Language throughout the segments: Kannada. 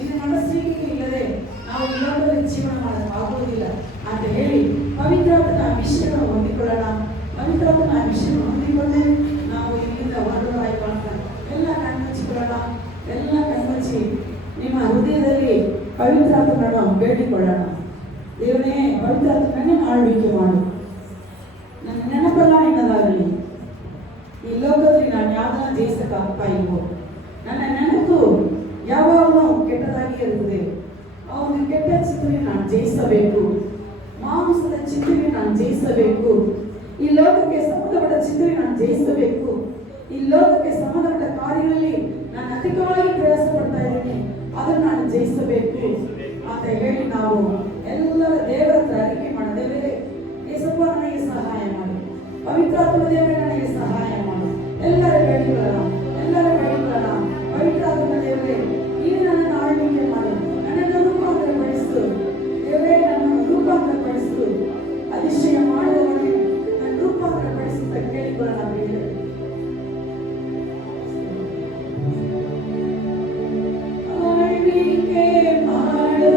ನಿನ್ನ ಮನಸ್ಸಿಗೆ ಇಲ್ಲದೆ ನಾವು ಈ ಲೋಕದಲ್ಲಿ ಜೀವನ ಮಾಡೋಕ್ಕಾಗುವುದಿಲ್ಲ ಅಂತ ಹೇಳಿ ಪವಿತ್ರಾತ್ಮನ ಅಭಿಷೇಕವನ್ನು ಹೊಂದಿಕೊಳ್ಳೋಣ. ಪವಿತ್ರಾತ್ಮನ ಅಭಿಷೇಕ ಹೊಂದಿಕೊಂಡು ನಾವು ಇಲ್ಲಿಂದ ಹೊರಡಬೇಕಾದ ಎಲ್ಲ ಕಣ್ಮುಚ್ಚಿಕೊಳ್ಳೋಣ. ಎಲ್ಲ ಕಣ್ಮುಚ್ಚಿ ನಿಮ್ಮ ಹೃದಯದಲ್ಲಿ ಪವಿತ್ರಾತ್ಮನನ್ನು ಬೇಡಿಕೊಳ್ಳೋಣ. ದೇವರೇ, ಪವಿತ್ರಾತ್ಮನೇ ಆಳ್ವಿಕೆ ಮಾಡು. ನನ್ನ ನೆನಪೆಲ್ಲ ನಿನ್ನದಾಗಲಿ. ಈ ಲೋಕದಲ್ಲಿ ನಾನು ಯಾವುದನ್ನ ಜಯಿಸಕ್ಕಾಗ್ತಾ ಇಲ್ವೋ, ನನ್ನ ನೆನಪು ಯಾವಾಗಲೂ ಕೆಟ್ಟದಾಗಿ ಇರುತ್ತದೆ. ಆ ಒಂದು ಕೆಟ್ಟ ಚಿತ್ರನೆ ನಾನು ಜಯಿಸಬೇಕು. ಮಾಂಸದ ಚಿತ್ರನೆ ನಾನು ಜಯಿಸಬೇಕು. ಈ ಲೋಕಕ್ಕೆ ಸಂಬಂಧಪಟ್ಟ ಚಿತ್ರನೆ ನಾನು ಜಯಿಸಬೇಕು. ಈ ಲೋಕಕ್ಕೆ ಸಂಬಂಧಪಟ್ಟ ಕಾರ್ಯಗಳಲ್ಲಿ ನಾನು ಅಧಿಕವಾಗಿ ಪ್ರಯಾಸ ಪಡ್ತಾ ಇದ್ದೀನಿ, ಅದನ್ನು ನಾನು ಜಯಿಸಬೇಕು ಅಂತ ಹೇಳಿ ನಾವು ಎಲ್ಲರ ದೇವರ ಹತ್ರ ಅರಿಕೆ ಮಾಡಿದ್ದೇವೆ. ಯೇಸಪ್ಪ, ನನಗೆ ಸಹಾಯ ಮಾಡು. ಪವಿತ್ರಾತ್ಮ ದೇವರೇ, ನನಗೆ ಸಹಾಯ ಮಾಡು. ಎಲ್ಲರ ಬೇಡಿಕೊಳ್ಳೋಣ, ಎಲ್ಲರ ಬೇಡಿಕೊಳ್ಳೋಣ. ಪವಿತ್ರಾತ್ಮ ದೇವರೇ, ನೀನು ನನ್ನನ್ನು ಆಳ್ವಿಕೆ ಮಾಡು. ನನ್ನನ್ನು ರೂಪಾಂತರಪಡಿಸು ದೇವರೇ, ನನ್ನನ್ನು ರೂಪಾಂತರಪಡಿಸು. ಅತಿಶಯ ಮಾಡುವವರಿಗೆ ನನ್ನ ರೂಪಾಂತರಪಡಿಸುತ್ತ ಕೇಳಿಕೊಳ್ಳೋಣ. ಬೇರೆ ಆಳ್ವಿಕೆ ಮಾಡು.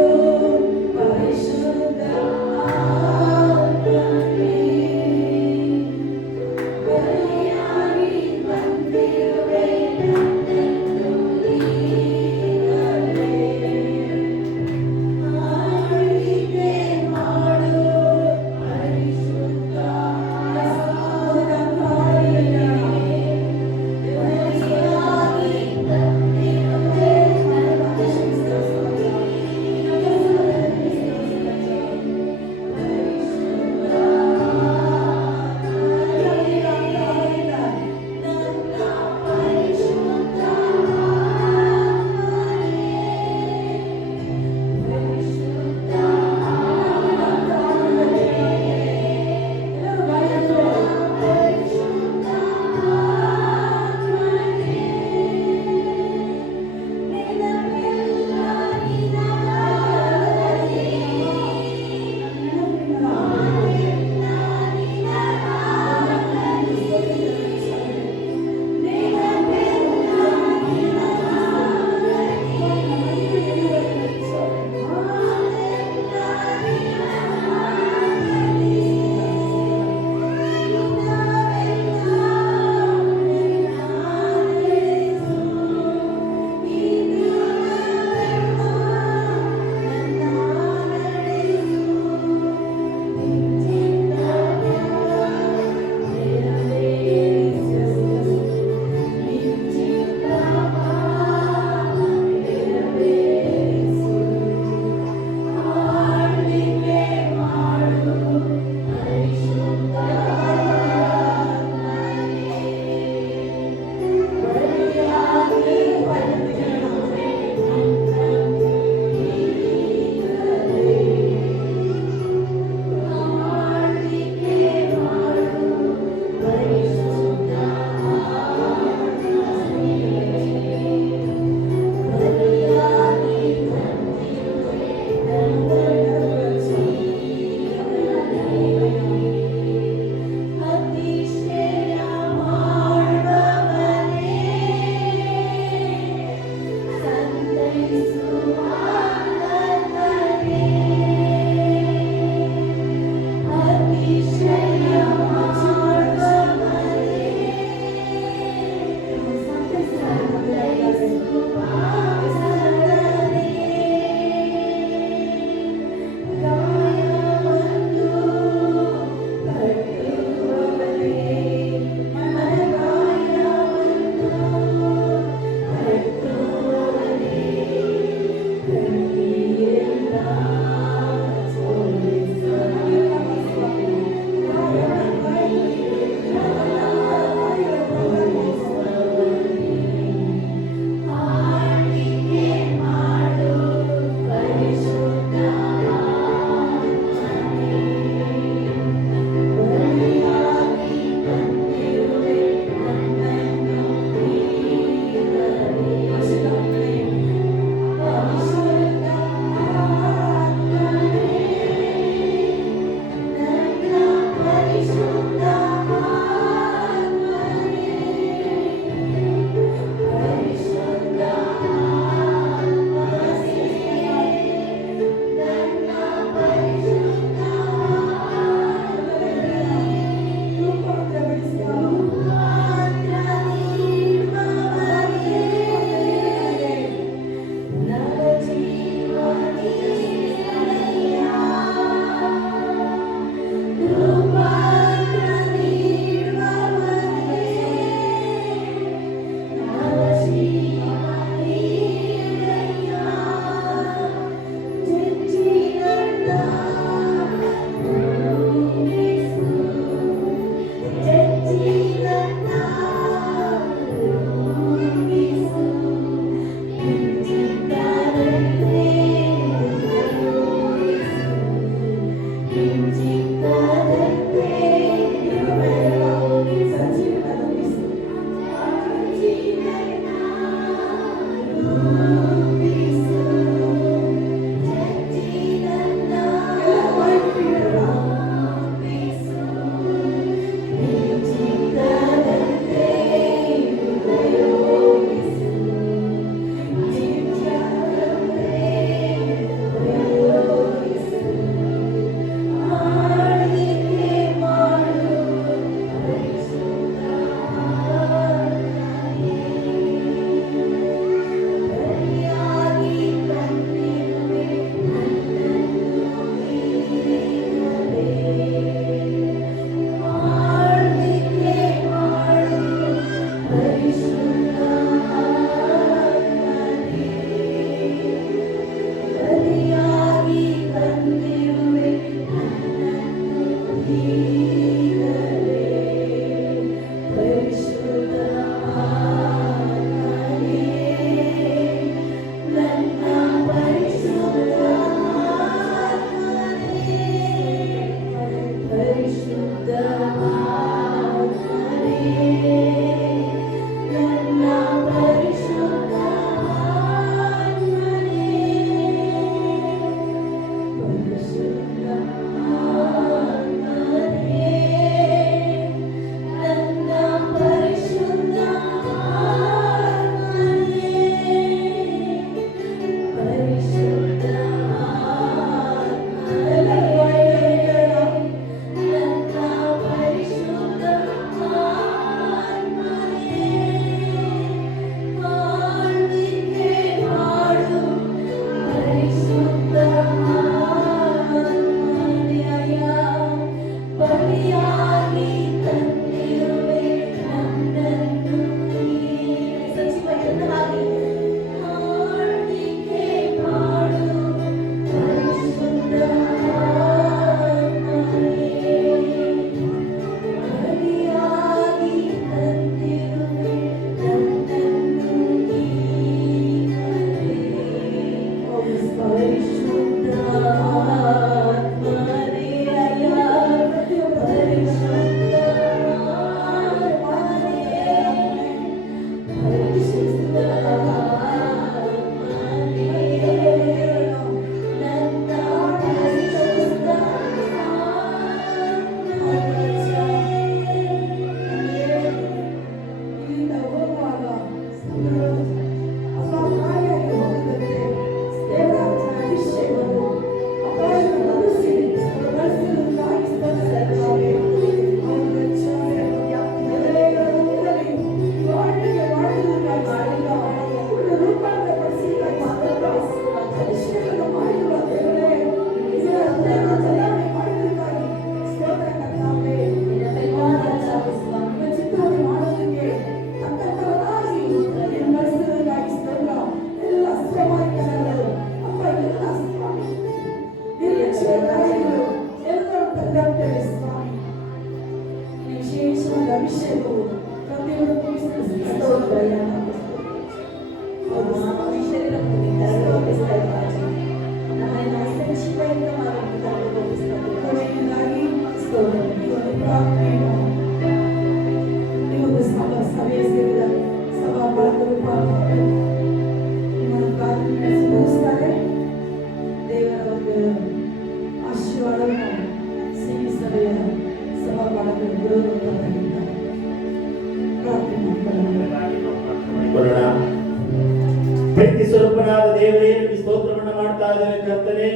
ಇದ್ದೇವೆ ಕರ್ತನೆ.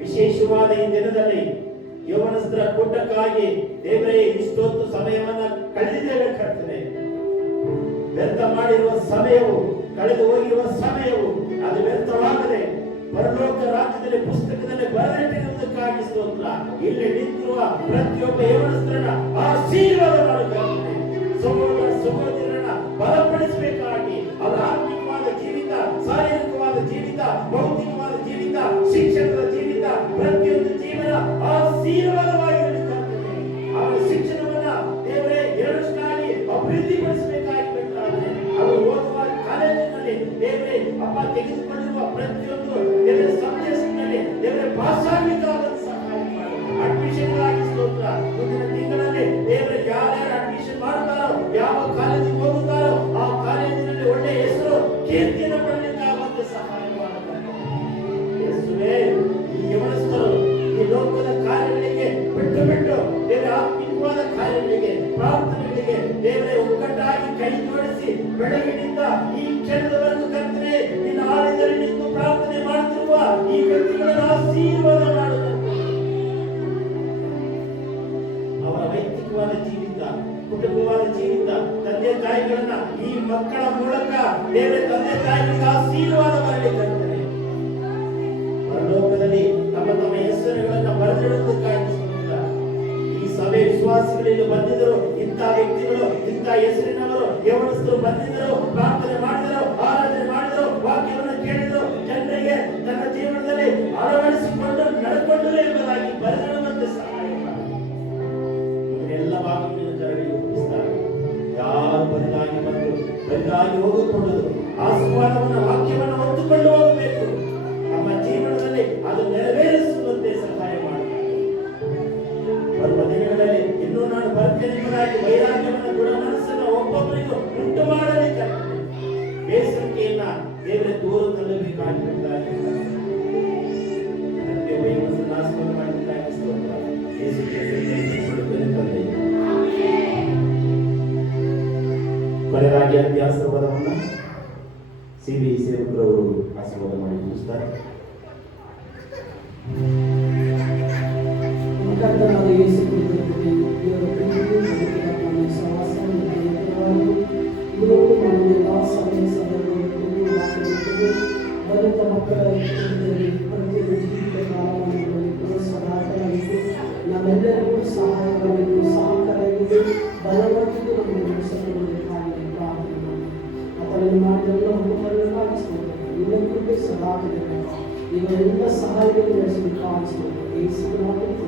ವಿಶೇಷವಾದ ಈ ದಿನದಲ್ಲಿ ಯೌವನಸ್ಥರ ಕೂಟಕ್ಕಾಗಿ ದೇವರೇ ಇಷ್ಟೊತ್ತು ಸಮಯವನ್ನ ಕಳೆದಿದ್ದೇವೆ ಕರ್ತನೆ. ವ್ಯರ್ಥ ಮಾಡಿರುವ ಸಮಯವು, ಕಳೆದು ಹೋಗಿರುವ ಸಮಯವು ಅದು ವ್ಯರ್ಥವಾಗದೆ ಪರಲೋಕ ರಾಜ್ಯದಲ್ಲಿ ಪುಸ್ತಕದಲ್ಲಿ ಬರೆದಿಟ್ಟಿರುವುದಕ್ಕಾಗಿ ಸ್ತೋತ್ರ. ಇಲ್ಲಿ ನಿಂತಿರುವ ಪ್ರತಿಯೊಬ್ಬ ಯೌವನಸ್ಥರನ್ನ ಆಶೀರ್ವಾದ ಮಾಡುತ್ತಾರೆ. ಸಹೋದರ ಸಹೋದರರನ್ನ ಬಲಪಡಿಸಬೇಕಾಗಿ ಅವರ ಆತ್ಮಿಕವಾದ ಜೀವಿತ, ಶಾರೀರಿಕವಾದ ಜೀವಿತ, ಭೌತಿಕವಾದ ಜೀವಿತ, ಶಿಕ್ಷಣದ ಜೀವಿತ, ಪ್ರತಿಯೊಂದು ಜೀವನ ಆಶೀರ್ವಾದವಾಗಿರಬೇಕಾಗ್ತದೆ. ಅವರ ಶಿಕ್ಷಣವನ್ನ ದೇವರೇ ಎರಡಷ್ಟಾಗಿ ಅಭಿವೃದ್ಧಿಪಡಿಸಬೇಕಾಗಿ ಬೇಕಾಗಿದೆ. ಅವರು ಓದುವ ಕಾಲೇಜಿನಲ್ಲಿ ದೇವರೇ ಅಪ್ಪ ತೆಗೆದುಕೊಂಡಿರುವ ಪ್ರತಿಯೊಂದು ದೇವರ ಸಬ್ಜೆಕ್ಟ್ನಲ್ಲಿ ದೇವರೇ ಪಾಸ್ ಆಗಬೇಕಾದ ಸಹಾಯ ಮಾಡಿ. ಅಡ್ಮಿಷನ್ಗಾಗಿ ಸ್ತೋತ್ರ. ಮುಂದಿನ ತಿಂಗಳಲ್ಲಿ ದೇವರೇ ಯಾರ್ಯಾರು ಅಡ್ಮಿಷನ್ ಮಾಡ್ತಾರೋ, ಯಾವ ಕಾಲೇಜಿಗೆ ಹೋಗುತ್ತಾರೋ ಆ ಕಾಲೇಜಿನಲ್ಲಿ ಒಳ್ಳೆ ಹೆಸರು, ಕೀರ್ತಿಯನ್ನು ಪಡೆಯಲಿಕ್ಕಾಗುವಂತೆ ಸಹಾಯ ಮಾಡಬೇಕು. ಯೇಸುವೇ, ಈ ಯೌವನಸ್ಥರು ಈ ಲೋಕದ ಕಾರ್ಯಗಳಿಗೆ ಬಿಟ್ಟು ದೇವರ ಆತ್ಮಿಕವಾದ ಕಾರ್ಯಗಳಿಗೆ, ಪ್ರಾರ್ಥನೆಗಳಿಗೆ ದೇವರೇ ಒಗ್ಗಟ್ಟಾಗಿ ಕೈ ಜೋಡಿಸಿ ಬೆಳಗಿನಿಂದ ಈ ಕ್ಷಣದವರೆಗೂ ಕರ್ತನೆ ನಿನ್ನ ಆಲಯದಲ್ಲಿ ನಿಂತು ಪ್ರಾರ್ಥನೆ ಮಾಡುತ್ತಿರುವ ಈ ವ್ಯಕ್ತಿಗಳನ್ನು ಆಶೀರ್ವಾದ ಮಾಡುತ್ತಾರೆ. ಅವರ ವೈಯಕ್ತಿಕವಾದ ಜೀವಿತ, ಕುಟುಂಬವಾದ ಜೀವಿತ, ತಂದೆ ತಾಯಿಗಳನ್ನ ಈ ಮಕ್ಕಳ ಮೂಲಕ ದೇವರ ತಂದೆ ತಾಯಿಗಳಿಗೆ ಆಶೀರ್ವಾದ ಬರಲಿ ಕರ್ತನೆ. ಪರಲೋಕದಲ್ಲಿ ತಮ್ಮ ತಮ್ಮ ಹೆಸರುಗಳನ್ನ ಬರೆದಿಡುವುದಕ್ಕಾಗಿ ಈ ಸಭೆ ವಿಶ್ವಾಸಿಗಳಿಗೆ ಬಂದಿದ್ದರು. ಇಂಥ ವ್ಯಕ್ತಿಗಳು, ಇಂಥ ಹೆಸರಿನವರು ಯೌವನಸ್ಥರು ಬಂದಿದ್ದರು, ಪ್ರಾರ್ಥನೆ ಮಾಡಿದರು, ಆರಾಧನೆ ಮಾಡಿದರು, ವಾಕ್ಯವನ್ನು ಕೇಳಿದರು, ಜನರಿಗೆ ತನ್ನ ಜೀವನದಲ್ಲಿ ಅಳವಡಿಸಿಕೊಂಡು ನಡ್ಕೊಂಡರು ಎಂಬುದಾಗಿ ಬರೆದಿಡುವಂತೆ ಸಹಾಯ ಮಾಡಿ. ಎಲ್ಲ ಭಾಗಗಳನ್ನು ಕರಡಿ ಒಪ್ಪಿಸ್ತಾರೆ. ಯಾರು ಬದಲಾಗಿ ಬಂದು ಬದಲಾಗಿ ಹೋಗಿಕೊಳ್ಳುವುದು, ಆಶೀರ್ವಾದವನ್ನು, ವಾಕ್ಯವನ್ನು ಹೊತ್ತುಕೊಂಡು ಹೋಗಬೇಕು. ನಮ್ಮ ಜೀವನದಲ್ಲಿ ಅದು ನೆರವೇರಿಸುವಂತೆ ಸಹಾಯ ಮಾಡಿ. ಬರುವ ದಿನಗಳಲ್ಲಿ ಇನ್ನೂ ನಾನು ಬರ್ತೇನೆ ಎಂಬುದಾಗಿ ವೈರಾಗ್ಯವನ್ನು, ಗುಣ ಮನಸ್ಸನ್ನು ಒಬ್ಬೊಬ್ಬರಿಗೂ ಉಂಟು ಮಾಡಲಿಕ್ಕೆ ಬೇಸರಿಕೆಯನ್ನ ದೇವರ ದೂರ ತಳ್ಳಬೇಕಾಗಿರುವುದಾಗಿ ನಾಶವನ್ನು ಮಾಡಲಿಕ್ಕಾಗಿ ಸ್ತೋತ್ರ. ಯೇಸು ಕೊನೆಯದಾಗಿ ಅತ್ಯಾಸವಾದವನ್ನು ಸಿಬಿ ಸೇವಕರವರು ಆಶೀರ್ವಾದ ಮಾಡಿ ಮುಗಿಸ್ತಾರೆ. ಕರ್ತನಾದ ಯೇಸು ಕ್ರಿಸ್ತನಲ್ಲಿ ದೇವರ ಪ್ರೀತಿಯು, ಪವಿತ್ರಾತ್ಮನ ಸಹವಾಸವು ಇದುವರೆಗೂ ನಾವು ಎಲ್ಲ ಸಮಯ ಸಂದರ್ಭಗಳಲ್ಲಿ ವಾಕ್ಯವನ್ನು ಬಲಿತ ಮಕ್ಕಳ ಜೀವಿತದಲ್ಲಿ ಪ್ರತಿಯೊಂದು ಜೀವಿತ ಕಾಲವನ್ನು ಸದಾಕಾಲವಿದ್ದು ನಮ್ಮೆಲ್ಲರಿಗೂ ಸಹಾಯವಾಗಿದ್ದು, ಸಹಕಾರವಿದ್ದು, ಬಲವಾಗಿದ್ದು ನಮಗೆ ನಡೆಸಬೇಕಾಗಿ ಪ್ರಾರ್ಥನೆ ಮಾಡಿ. ಅದರಲ್ಲಿ ಮಾಡಿದೆಲ್ಲ ಹುಡುಗರನ್ನಾಗಿ ಎಲ್ಲರಿಗೂ ಸದಾಕಾಲ ಈಗ ಎಲ್ಲ ಸಹಾಯವನ್ನು ನಡೆಸಬೇಕಾಗಿ ಯೇಸುವಿನ first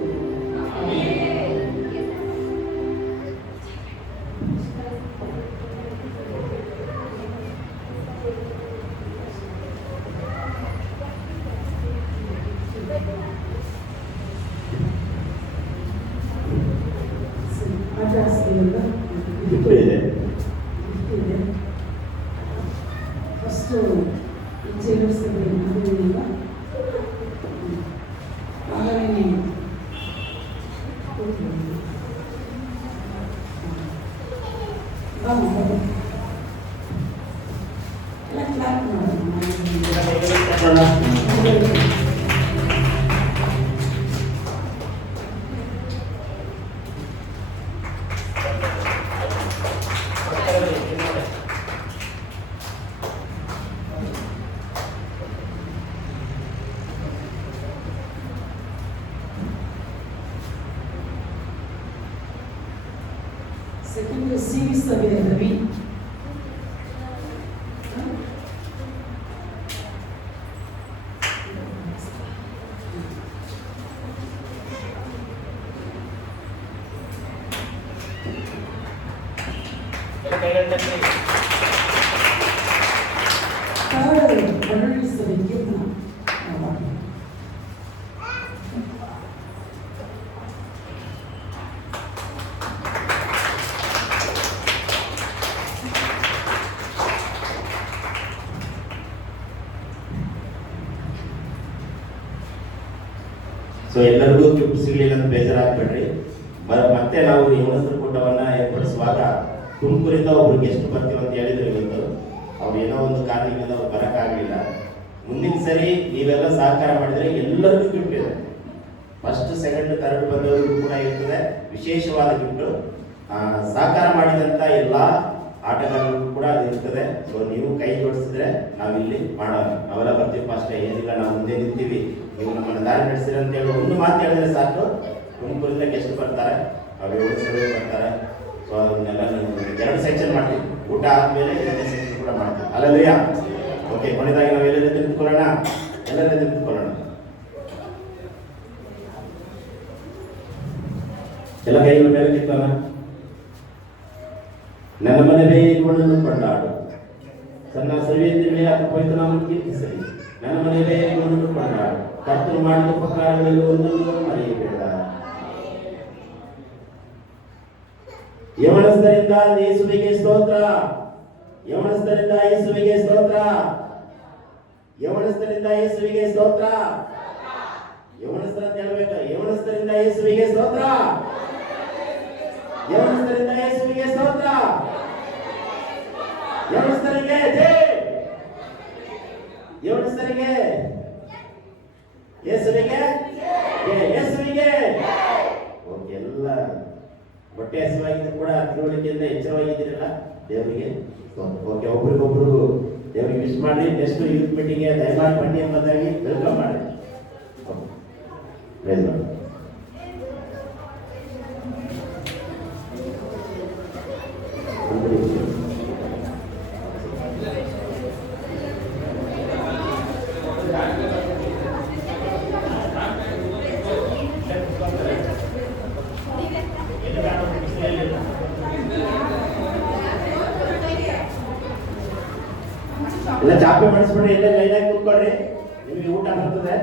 Second is series of Ravi. So ಎಲ್ಲರಿಗೂ ಗಿಫ್ಟ್ ಸಿಗಲಿಲ್ಲ ಅಂತ ಬೇಜಾರಾಗಬೇಡ್ರಿ. ಮತ್ತೆ ನಾವು ಯೌವನಸ್ಥರ ಕೂಟವನ್ನ ಏರ್ಪಡಿಸುವಾಗ ತುಮಕೂರಿಂದ ಒಬ್ರು ಗೆಸ್ಟ್ ಬರ್ತೀವಿ ಅಂತ ಹೇಳಿದ್ರು ಇವತ್ತು. ಅವ್ರು ಏನೋ ಒಂದು ಕಾರಣದಿಂದ ಅವ್ರು ಬರೋಕ್ಕಾಗಲಿಲ್ಲ. ಮುಂದಿನ ಸರಿ ನೀವೆಲ್ಲ ಸಹಕಾರ ಮಾಡಿದ್ರೆ ಎಲ್ಲರಿಗೂ ಗಿಫ್ಟ್ ಇದೆ. ಫಸ್ಟ್, ಸೆಕೆಂಡ್, ಥರ್ಡ್ ಬಂದವರಿಗೂ ಕೂಡ ಇರ್ತದೆ ವಿಶೇಷವಾದ ಗಿಫ್ಟ್. ಸಹಕಾರ ಮಾಡಿದಂಥ ಎಲ್ಲ ಆಟಗಾರರಿಗೂ ಕೂಡ ಅದು ಇರ್ತದೆ. ಸೊ ನೀವು ಕೈ ಜೋಡಿಸಿದ್ರೆ ನಾವಿಲ್ಲಿ ಮಾಡೋಣ, ನಾವೆಲ್ಲ ಬರ್ತೀವಿ. ಫಸ್ಟ್ ಏನಿಲ್ಲ, ನಾವು ಮುಂದೆ ನಿಂತೀವಿ, ನೀವು ನಮ್ಮನ್ನು ದಾರಿ ನಡೆಸಿರಿ ಅಂತ ಹೇಳಿ ಒಂದು ಮಾತು ಹೇಳಿದ್ರೆ ಸಾಕು. ತುಮಕೂರಿಂದ ಗೆಸ್ಟ್ ಬರ್ತಾರೆ, ಅವ್ರು 7 ಸರಿ ಬರ್ತಾರೆ. ಸೊ ಅದನ್ನೆಲ್ಲ ನೀವು 2 ಸೆಕ್ಷನ್ ಮಾಡ್ತೀವಿ. ಊಟ ಆದಮೇಲೆ 2ನೇ ಸೆಕ್ಷನ್ ಕೂಡ ಮಾಡ್ತೀವಿ. ಅಲ್ಲಲ್ರಿಯಾ? ಓಕೆ, ಕೊನೆಯದಾಗಿ ನಾವು ಎಲ್ಲರೂ ನಿಂತ್ಕೊಳ್ಳೋಣ, ಎಲ್ಲರೂ ನಿಂತ್ಕೊಳ್ಳೋಣ. ಎಲ್ಲ ಕೈಗಳ ಮೇಲೆ ನಿಂತೋಣ. ನನ್ನ ಮನವೇ ಗುಣವನ್ನು ಕೊಂಡಾಡು, ಸಣ್ಣ ಸರ್ವೇಂದ್ರಿಯ ಪವಿತ್ರನಾಮವನ್ನು ಕೀರ್ತಿಸಲಿ. ನನ್ನ ಮನವೇ ಗುಣವನ್ನು ಕೊಂಡಾಡು, ಕರ್ತನು ಮಾಡಿದ ಉಪಕಾರಗಳಲ್ಲಿ ಒಂದನ್ನು ಮರೆಯಬೇಡ. ಯವನಸ್ಥರಿಂದ ಯೇಸುವಿಗೆ ಸ್ತೋತ್ರ, ಯವನಸ್ಥರಿಂದ ಯೇಸುವಿಗೆ ಸ್ತೋತ್ರ, ಯವನಸ್ಥರಿಂದ ಯೇಸುವಿಗೆ ಸ್ತೋತ್ರ. ಯವನಸ್ಥರ ಅಂತ ಹೇಳ್ಬೇಕು, ಯವನಸ್ಥರಿಂದ ಯೇಸುವಿಗೆ ಸ್ತೋತ್ರ, ಯವನಸ್ಥರಿಂದ ಯೇಸುವಿಗೆ ಸ್ತೋತ್ರ, ಯವನಸ್ಥರಿಗೆ ಜೈ, ಯವನಸ್ಥರಿಗೆ ಯೇಸುವಿಗೆ ಯೇಸುವಿಗೆ. ಓಕೆ, ಎಲ್ಲ ಹೊಟ್ಟೆ ಹಸಿವಾಗಿದ್ದು ಕೂಡ ತಿಳುವಳಿಕೆಯಿಂದ ಎಚ್ಚರವಾಗಿದ್ದೀರಲ್ಲ, ದೇವರಿಗೆ ಓಕೆ. ಒಬ್ರಿಗೊಬ್ರು ದೇವರಿಗೆ ವಿಶ್ ಮಾಡಿ. ನೆಕ್ಸ್ಟ್ ಯೂತ್ ಮೀಟಿಂಗ್ಗೆ ದಯಮಾಡಿ ಬನ್ನಿ ಎಂಬುದಾಗಿ ವೆಲ್ಕಮ್ ಮಾಡಿ. ಎಲ್ಲ ಚಾಪೆ ಮಾಡಿಸ್ಬಿಡ್ರಿ, ಎಲ್ಲ ಲೈನಾಗಿ ಕೂತ್ಕೊಳ್ರಿ, ನಿಮಗೆ ಊಟ ಬರ್ತದೆ.